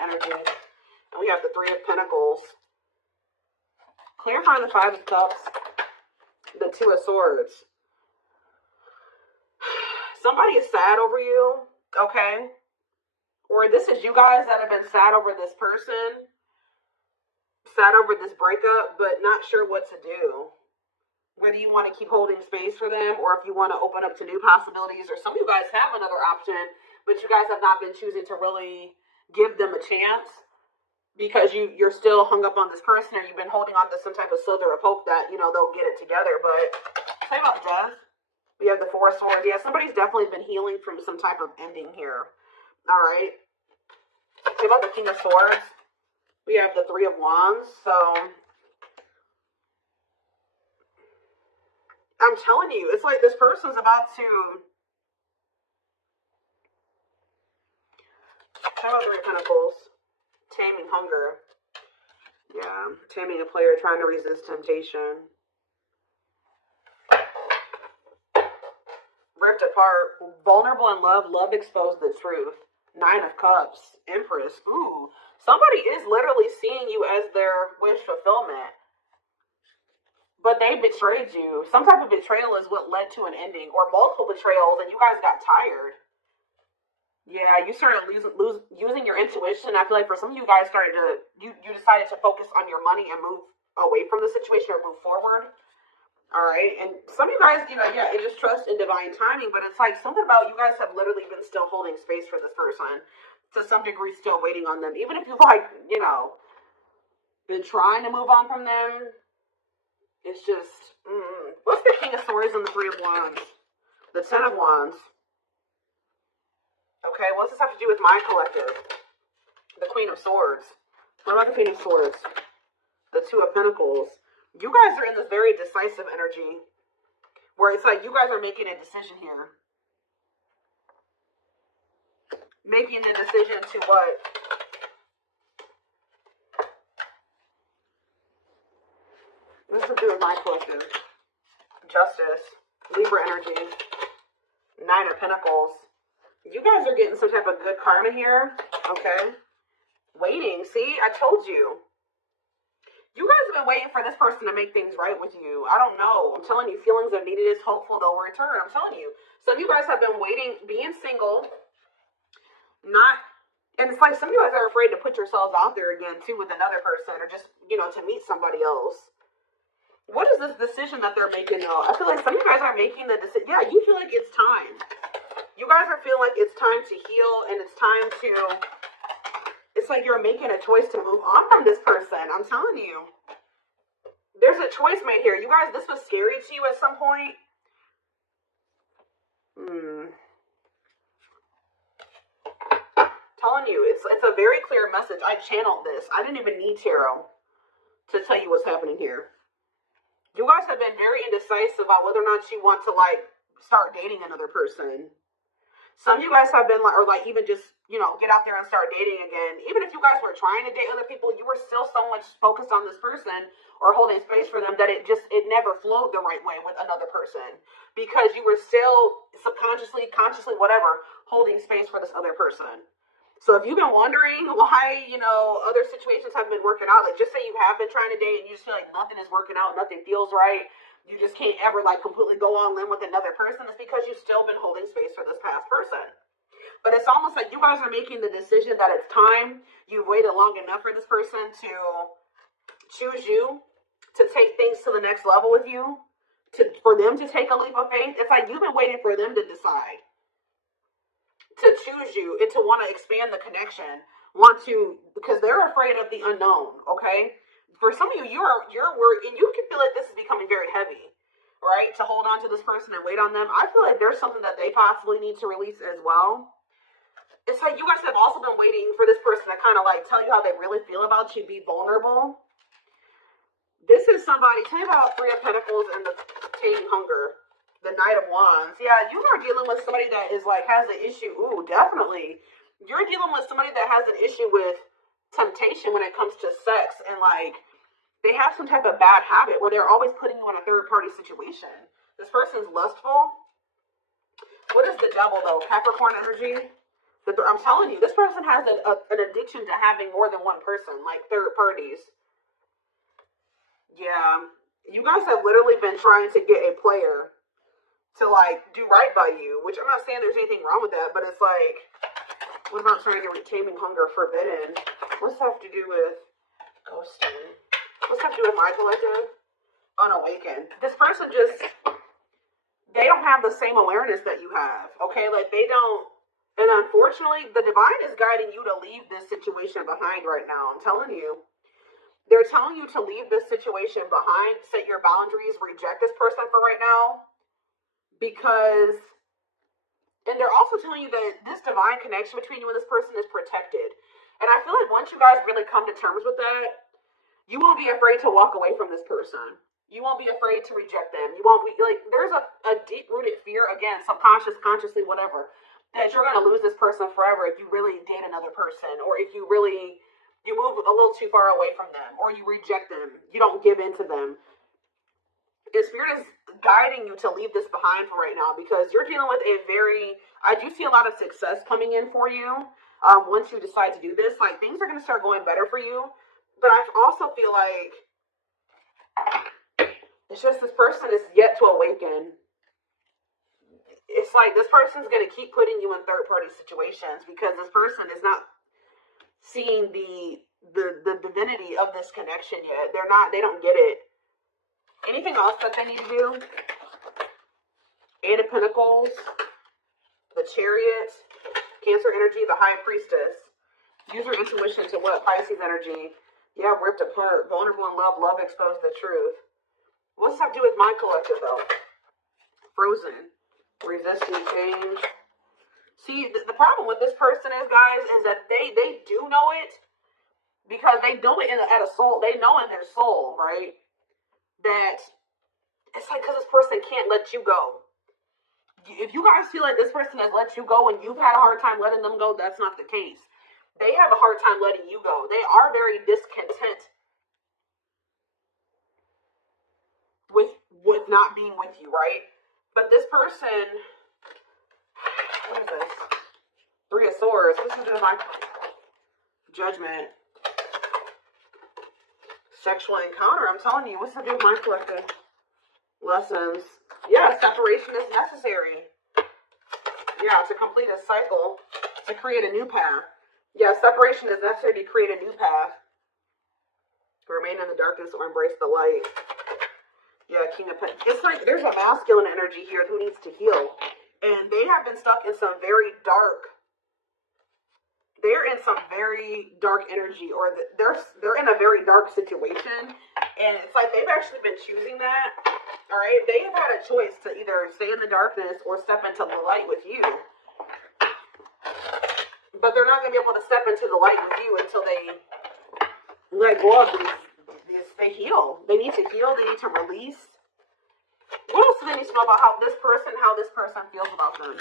energy. And we have the Three of Pentacles. Clarifying the Five of Cups. The Two of Swords. Somebody is sad over you, okay? Or this is you guys that have been sad over this person. Sad over this breakup, but not sure what to do. Whether you want to keep holding space for them or if you want to open up to new possibilities, or some of you guys have another option, but you guys have not been choosing to really give them a chance because you're still hung up on this person, or you've been holding on to some type of slither of hope that, you know, they'll get it together. But say about death, we have the Four of Swords. Yeah, somebody's definitely been healing from some type of ending here. All right. Say about the King of Swords. We have the Three of Wands. So I'm telling you, it's like this person's about to... Talk about Three of Pentacles. Taming hunger. Yeah, taming a player trying to resist temptation. Rift apart. Vulnerable in love. Love exposed the truth. Nine of Cups. Empress. Ooh. Somebody is literally seeing you as their wish fulfillment. But they betrayed you. Some type of betrayal is what led to an ending, or multiple betrayals, and you guys got tired. Yeah, you started using your intuition. I feel like for some of you guys you decided to focus on your money and move away from the situation or move forward. All right, and some of you guys, you know, yeah, it just trust in divine timing, but it's like something about you guys have literally been still holding space for this person, to some degree still waiting on them, even if you've like, you know, been trying to move on from them. It's just, what's the King of Swords and the Three of Wands? The Ten of Wands. Okay, what does this have to do with my collective? The Queen of Swords. What about the Queen of Swords? The Two of Pentacles. You guys are in this very decisive energy, where it's like you guys are making a decision here. Making the decision to what? This is to do with my collective. Justice. Libra energy. Nine of Pentacles. You guys are getting some type of good karma here. Okay. Waiting. See, I told you. You guys have been waiting for this person to make things right with you. I don't know. I'm telling you, feelings of neediness, hopeful they'll return. I'm telling you. Some of you guys have been waiting, being single. And it's like some of you guys are afraid to put yourselves out there again, too, with another person, or just, you know, to meet somebody else. What is this decision that they're making, though? I feel like some of you guys are making the decision. Yeah, you feel like it's time. You guys are feeling like it's time to heal, and it's time to... It's like you're making a choice to move on from this person. I'm telling you. There's a choice made here. You guys, this was scary to you at some point. Telling you, it's a very clear message. I channeled this. I didn't even need tarot to tell you what's happening here. You guys have been very indecisive about whether or not you want to, like, start dating another person. Some of you guys have been, like, or, like, even just, you know, get out there and start dating again. Even if you guys were trying to date other people, you were still so much focused on this person or holding space for them that it never flowed the right way with another person. Because you were still subconsciously, consciously, whatever, holding space for this other person. So if you've been wondering why, you know, other situations haven't been working out, like just say you have been trying to date and you just feel like nothing is working out, nothing feels right, you just can't ever like completely go all in with another person, it's because you've still been holding space for this past person. But it's almost like you guys are making the decision that it's time. You've waited long enough for this person to choose you, to take things to the next level with you, for them to take a leap of faith. It's like you've been waiting for them to decide to choose you and to want to expand the connection, because they're afraid of the unknown. Okay, for some of you, you're worried, and you can feel like this is becoming very heavy, right? To hold on to this person and wait on them. I feel like there's something that they possibly need to release as well. It's like you guys have also been waiting for this person to kind of like tell you how they really feel about you, be vulnerable. This is somebody. Tell me about Three of Pentacles and the Taming Hunger. The Knight of Wands. Yeah, you are dealing with somebody that is like, has an issue. Ooh, definitely. You're dealing with somebody that has an issue with temptation when it comes to sex. And like, they have some type of bad habit where they're always putting you in a third party situation. This person's lustful. What is the Devil though? Capricorn energy. I'm telling you, this person has an addiction to having more than one person, like third parties. Yeah. You guys have literally been trying to get a player to like do right by you, which I'm not saying there's anything wrong with that, but it's like, what about trying to get taming hunger forbidden? What's that have to do with ghosting? What's that have to do with my collective? Unawakened. This person just, they don't have the same awareness that you have, okay? Like they don't, and unfortunately, the divine is guiding you to leave this situation behind right now. I'm telling you. They're telling you to leave this situation behind, set your boundaries, reject this person for right now. Because, and they're also telling you that this divine connection between you and this person is protected. And I feel like once you guys really come to terms with that, you won't be afraid to walk away from this person. You won't be afraid to reject them. You won't be, like, there's a deep-rooted fear, again, subconscious, consciously, whatever, that you're going to lose this person forever if you really date another person, or if you really, you move a little too far away from them, or you reject them, you don't give in to them. And Spirit is guiding you to leave this behind for right now, because you're dealing with a very, I do see a lot of success coming in for you. Once you decide to do this, like, things are going to start going better for you. But I also feel like it's just this person is yet to awaken. It's like this person's going to keep putting you in third-party situations because this person is not seeing the divinity of this connection yet. They don't get it. Anything else that they need to do? Eight of Pentacles, the Chariot, Cancer energy, the High Priestess. Use your intuition to what? Pisces energy. Yeah, ripped apart, vulnerable in love, love exposed the truth. What's that have to do with my collective, though? Frozen. Resisting change. See, the problem with this person is, guys, is that they do know it because they know it at a soul. They know in their soul, right? That it's like because this person can't let you go. If you guys feel like this person has let you go and you've had a hard time letting them go, that's not the case. They have a hard time letting you go. They are very discontent with not being with you, right? But this person, what is this? Three of Swords. This is my Judgment. Sexual encounter. I'm telling you, what's to do with my collective? Lessons. Yeah, separation is necessary. Yeah, to complete a cycle, to create a new path. Yeah, separation is necessary to create a new path. Remain in the darkness or embrace the light. Yeah, King of Pentacles. It's like there's a masculine energy here who needs to heal. And they have been stuck in some very dark, they're in some very dark energy, or they're in a very dark situation. And it's like they've actually been choosing that. All right, they have had a choice to either stay in the darkness or step into the light with you. But they're not going to be able to step into the light with you until they let go of these. They heal. They need to heal. They need to release. What else do they need to know about how this person feels about them?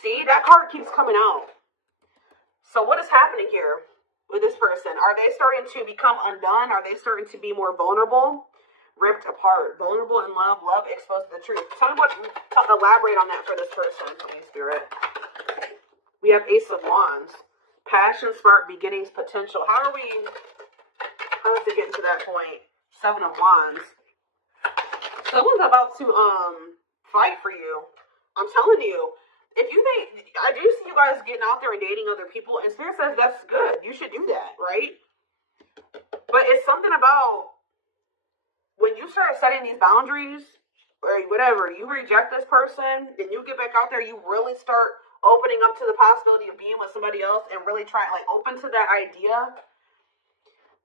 See, that card keeps coming out. So what is happening here with this person? Are they starting to become undone? Are they starting to be more vulnerable? Ripped apart. Vulnerable in love. Love exposed to the truth. Tell me elaborate on that for this person, Holy Spirit. We have Ace of Wands. Passion, spark, beginnings, potential. How does it get to that point? Seven of Wands. Someone's about to fight for you. I'm telling you. If you think, I do see you guys getting out there and dating other people, and Spirit says that's good. You should do that, right? But it's something about when you start setting these boundaries, or whatever, you reject this person, and you get back out there, you really start opening up to the possibility of being with somebody else and really trying, like, open to that idea.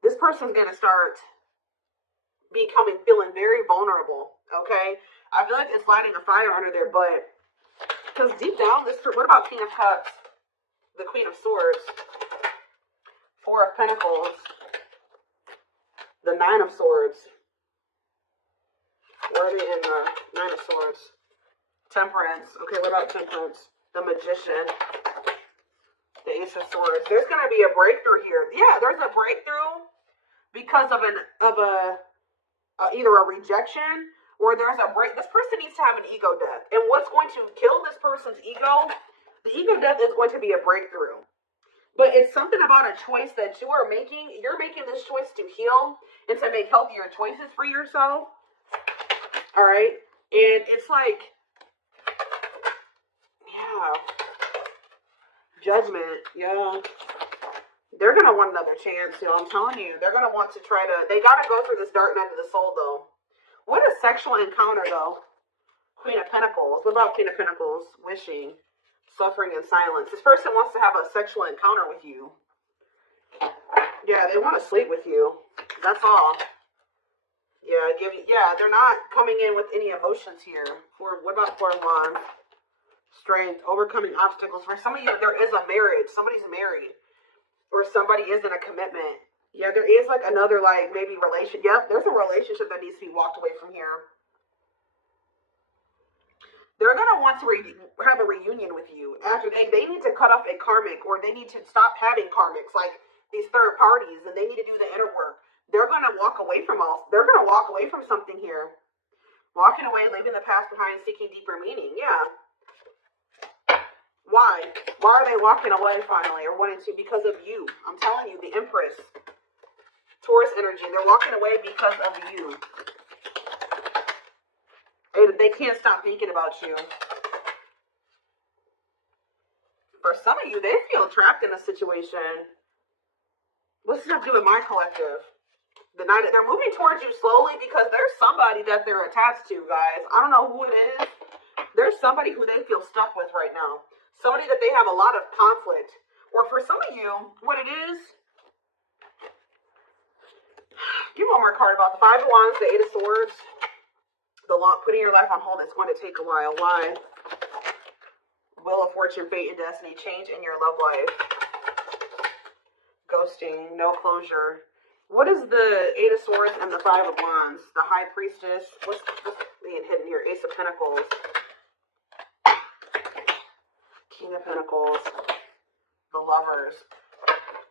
This person's going to start feeling very vulnerable, okay? I feel like it's lighting a fire under their butt. Because deep down, what about King of Cups? The Queen of Swords. Four of Pentacles. The Nine of Swords. Where are they in the Nine of Swords? Temperance. Okay, what about Temperance? The Magician. The Ace of Swords. There's going to be a breakthrough here. Yeah, there's a breakthrough because of either a rejection or there's a break. This person needs to have an ego death. And what's going to kill this person's ego, The ego death is going to be a breakthrough. But it's something about a choice that you are making. You're making this choice to heal and to make healthier choices for yourself. All right? And it's like, yeah. Judgment, yeah. They're going to want another chance, too. I'm telling you. They're going to want to try to, they got to go through this dark night of the soul, though. What a sexual encounter, though. Queen of Pentacles. What about Queen of Pentacles? Wishing. Suffering in silence. This person wants to have a sexual encounter with you. Yeah, they want to sleep with you. That's all. Yeah, they're not coming in with any emotions here. What about Four of Wands? Strength, overcoming obstacles. For some of you, there is a marriage. Somebody's married. Or somebody is in a commitment. Yeah, there is like another, like, maybe relation. Yep, there's a relationship that needs to be walked away from here. They're going to want to have a reunion with you. After they need to cut off a karmic, or they need to stop having karmics, like these third parties, and they need to do the inner work. They're going to walk away from they're going to walk away from something here. Walking away, leaving the past behind, seeking deeper meaning. Yeah. Why? Why are they walking away finally, or wanting to? Because of you. I'm telling you, the Empress. Taurus energy. They're walking away because of you. They can't stop thinking about you. For some of you, they feel trapped in a situation. What's this have to do with my collective? They're moving towards you slowly because there's somebody that they're attached to, guys. I don't know who it is. There's somebody who they feel stuck with right now. Somebody that they have a lot of conflict. Or for some of you, what it is... Give one more card about the Five of Wands, the Eight of Swords. Putting your life on hold is going to take a while. Why? Wheel of Fortune, fate, and destiny. Change in your love life. Ghosting. No closure. What is the Eight of Swords and the Five of Wands? The High Priestess. What's being hidden here? Ace of Pentacles. King of Pentacles. The Lovers.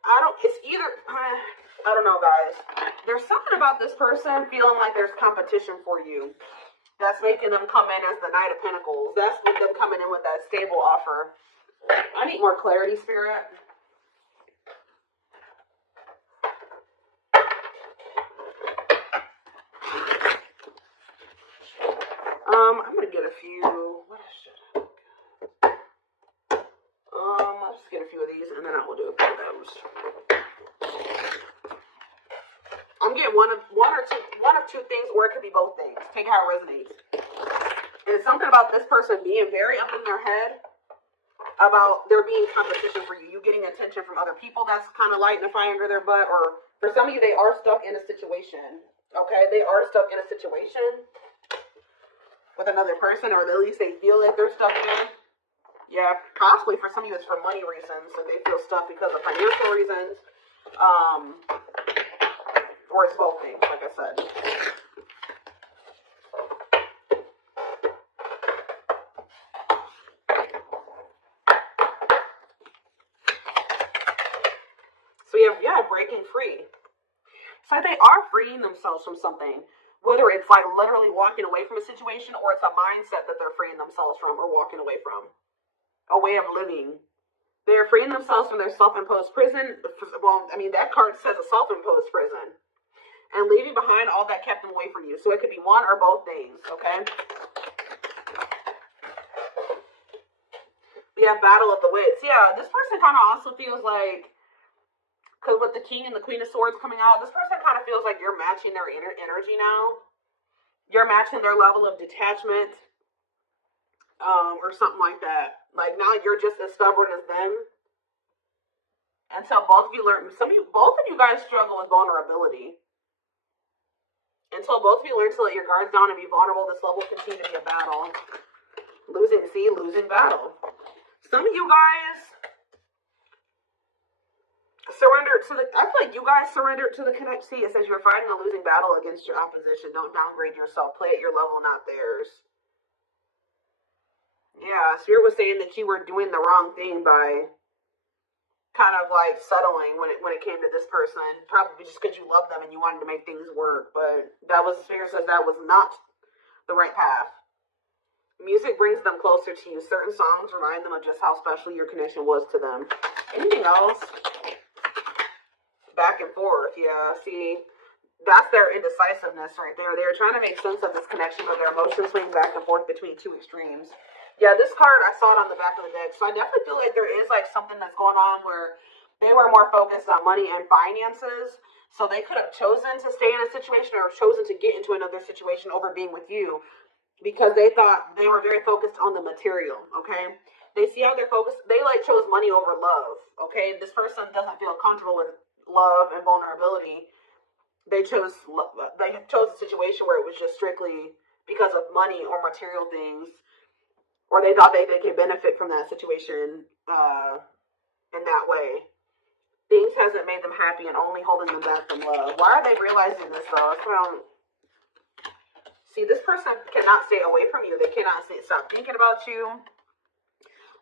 I don't know, guys. There's something about this person feeling like there's competition for you. That's making them come in as the Knight of Pentacles. That's with them coming in with that stable offer. I need more clarity, Spirit. I'm going to get a few. What should I'll just get a few of these, and then I will do a few of those. I'm getting one of two things, or it could be both things. Take how it resonates. And it's something about this person being very up in their head about there being competition for you. You getting attention from other people that's kind of lighting a fire under their butt. Or for some of you, they are stuck in a situation. Okay? They are stuck in a situation with another person, or at least they feel like they're stuck in. Yeah, possibly for some of you it's for money reasons, so they feel stuck because of financial reasons. Or it's both things, like I said. So yeah, breaking free. So they are freeing themselves from something. Whether it's like literally walking away from a situation, or it's a mindset that they're freeing themselves from or walking away from. A way of living. They're freeing themselves from their self-imposed prison. Well, I mean, that card says a self-imposed prison. And leaving behind all that kept them away from you. So it could be one or both things, okay? We have Battle of the Wits. Yeah, this person kind of also feels like, because with the King and the Queen of Swords coming out, this person kind of feels like you're matching their energy now. You're matching their level of detachment, or something like that. Like now you're just as stubborn as them. Until both of you learn, both of you guys struggle with vulnerability. Until both of you learn to let your guards down and be vulnerable, this love will continue to be a battle. Losing battle. Some of you guys surrender to I feel like you guys surrendered to the connect. See, it says you're fighting a losing battle against your opposition. Don't downgrade yourself. Play at your level, not theirs. Yeah, Spirit was saying that you were doing the wrong thing by kind of like settling when it came to this person, probably just because you love them and you wanted to make things work. But Spirit says that was not the right path. Music brings them closer to you. Certain songs remind them of just how special your connection was to them. Anything else? Back and forth, yeah. See, that's their indecisiveness right there. They're trying to make sense of this connection, but their emotions swing back and forth between two extremes. Yeah, this card, I saw it on the back of the deck. So I definitely feel like there is like something that's going on where they were more focused on money and finances. So they could have chosen to stay in a situation or chosen to get into another situation over being with you because they thought they were very focused on the material, okay? They see how they're focused. They like chose money over love, okay? This person doesn't feel comfortable with love and vulnerability. They chose a situation where it was just strictly because of money or material things, or they thought they could benefit from that situation in that way. Things hasn't made them happy and only holding them back from love. Why are they realizing this though? See, this person cannot stay away from you. They cannot stop thinking about you.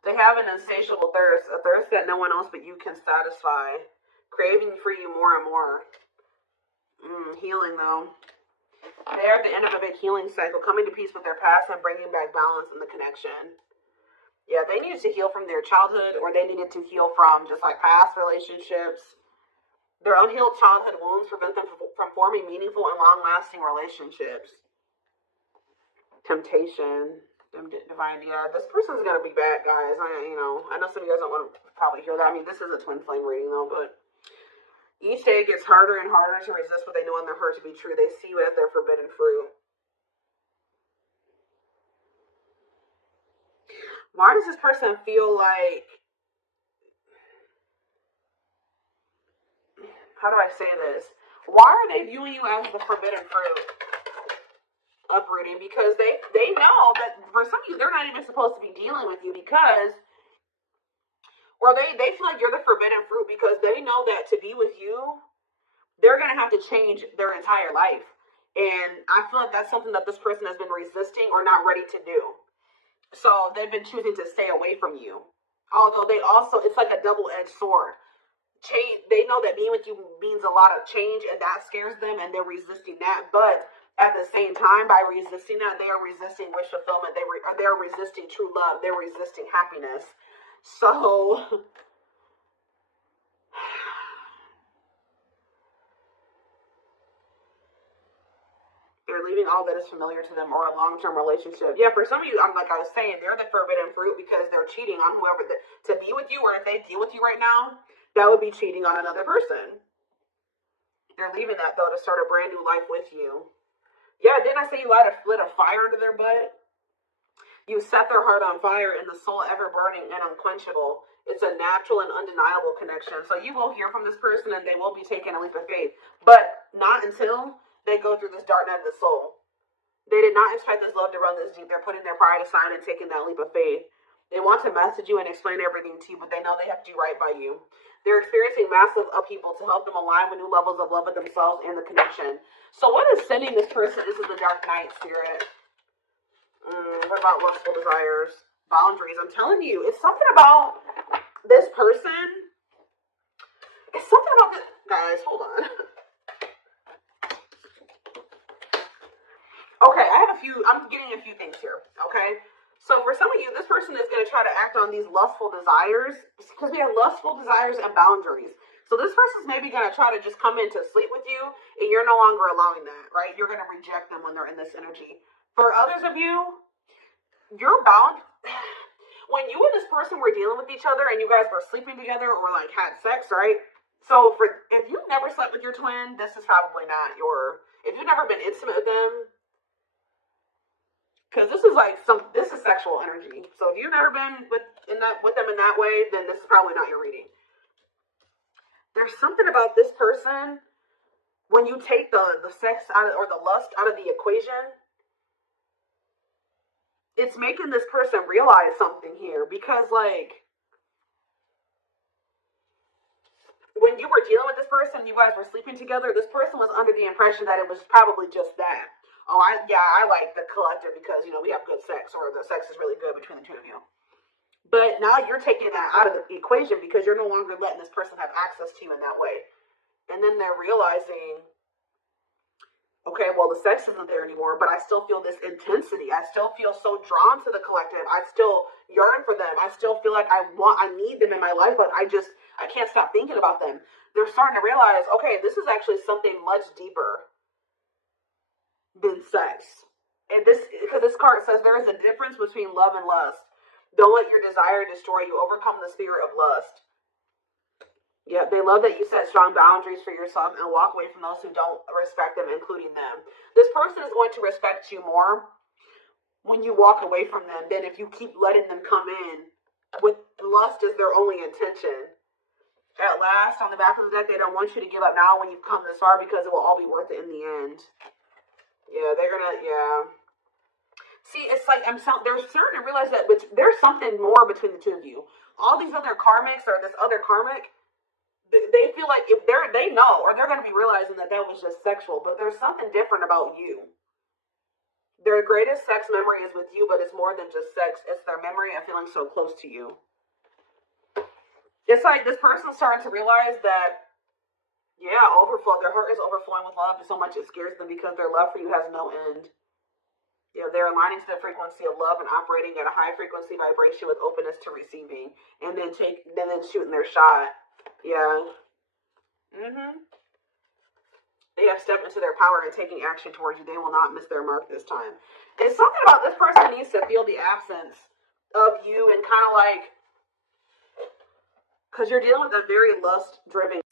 They have an insatiable thirst, a thirst that no one else but you can satisfy, craving for you more and more. Healing though. They are at the end of a big healing cycle, coming to peace with their past and bringing back balance in the connection. Yeah, they needed to heal from their childhood, or they needed to heal from just like past relationships. Their unhealed childhood wounds prevent them from forming meaningful and long-lasting relationships. Temptation, divine. Yeah, this person's gonna be bad, guys. I know some of you guys don't want to probably hear that. I mean, this is a twin flame reading though, but each day it gets harder and harder to resist what they know in their heart to be true. They see you as their forbidden fruit. Why does this person feel like, how do I say this? Why are they viewing you as the forbidden fruit? Uprooting, because they know that for some of you, they're not even supposed to be dealing with you because, or they feel like you're the forbidden fruit because they know that to be with you, they're going to have to change their entire life. And I feel like that's something that this person has been resisting or not ready to do. So they've been choosing to stay away from you. Although it's like a double-edged sword. Change. They know that being with you means a lot of change, and that scares them, and they're resisting that. But at the same time, by resisting that, they are resisting wish fulfillment. They're resisting true love. They're resisting happiness. So they're leaving all that is familiar to them or a long-term relationship. Yeah, for some of you, like I was saying, they're the forbidden fruit because they're cheating on whoever to be with you, or if they deal with you right now, that would be cheating on another person. They're leaving that though to start a brand new life with you. Yeah, didn't I say you lit a fire under their butt? You set their heart on fire and the soul ever burning and unquenchable. It's a natural and undeniable connection. So you will hear from this person and they will be taking a leap of faith, but not until they go through this dark night of the soul. They did not expect this love to run this deep. They're putting their pride aside and taking that leap of faith. They want to message you and explain everything to you, but they know they have to do right by you. They're experiencing massive upheaval to help them align with new levels of love with themselves and the connection. So what is sending this person into the dark night, Spirit? What about lustful desires? Boundaries. I'm telling you, it's something about this person. It's something about this. Guys, hold on. Okay, I'm getting a few things here, okay? So for some of you, this person is going to try to act on these lustful desires because we have lustful desires and boundaries. So this person's maybe going to try to just come in to sleep with you and you're no longer allowing that, right? You're going to reject them when they're in this energy. For others of you, you're bound. When you and this person were dealing with each other and you guys were sleeping together or like had sex, right? So if you've never slept with your twin, this is probably not if you've never been intimate with them, because this is sexual energy. So if you've never been with them in that way, then this is probably not your reading. There's something about this person when you take the sex out of, or the lust out of the equation. It's making this person realize something here because when you were dealing with this person, you guys were sleeping together. This person was under the impression that it was probably just that. Oh, I like the collective because, we have good sex, or the sex is really good between the two of you. But now you're taking that out of the equation because you're no longer letting this person have access to you in that way. And then they're realizing Okay, well, the sex isn't there anymore, but I still feel this intensity. I still feel so drawn to the collective. I still yearn for them. I still feel like I need them in my life, but I can't stop thinking about them. They're starting to realize, okay, this is actually something much deeper than sex. And because this card says there is a difference between love and lust. Don't let your desire destroy you. Overcome the spirit of lust. Yeah, they love that you set strong boundaries for yourself and walk away from those who don't respect them, including them. This person is going to respect you more when you walk away from them than if you keep letting them come in with lust as their only intention. At last, on the back of the deck, they don't want you to give up now when you've come this far because it will all be worth it in the end. Yeah, yeah. See, it's like they're starting to realize that there's something more between the two of you. All these other karmics or this other karmic, they feel like if they know, or they're going to be realizing that was just sexual, but there's something different about you. Their greatest sex memory is with you, but it's more than just sex. It's their memory of feeling so close to you. It's like this person's starting to realize that, yeah, overflow. Their heart is overflowing with love so much it scares them because their love for you has no end. Yeah, they're aligning to the frequency of love and operating at a high frequency vibration with openness to receiving, and then shooting their shot. Yeah. They have stepped into their power and taking action towards you. They will not miss their mark this time. It's something about this person needs to feel the absence of you and kind of like, because you're dealing with a very lust-driven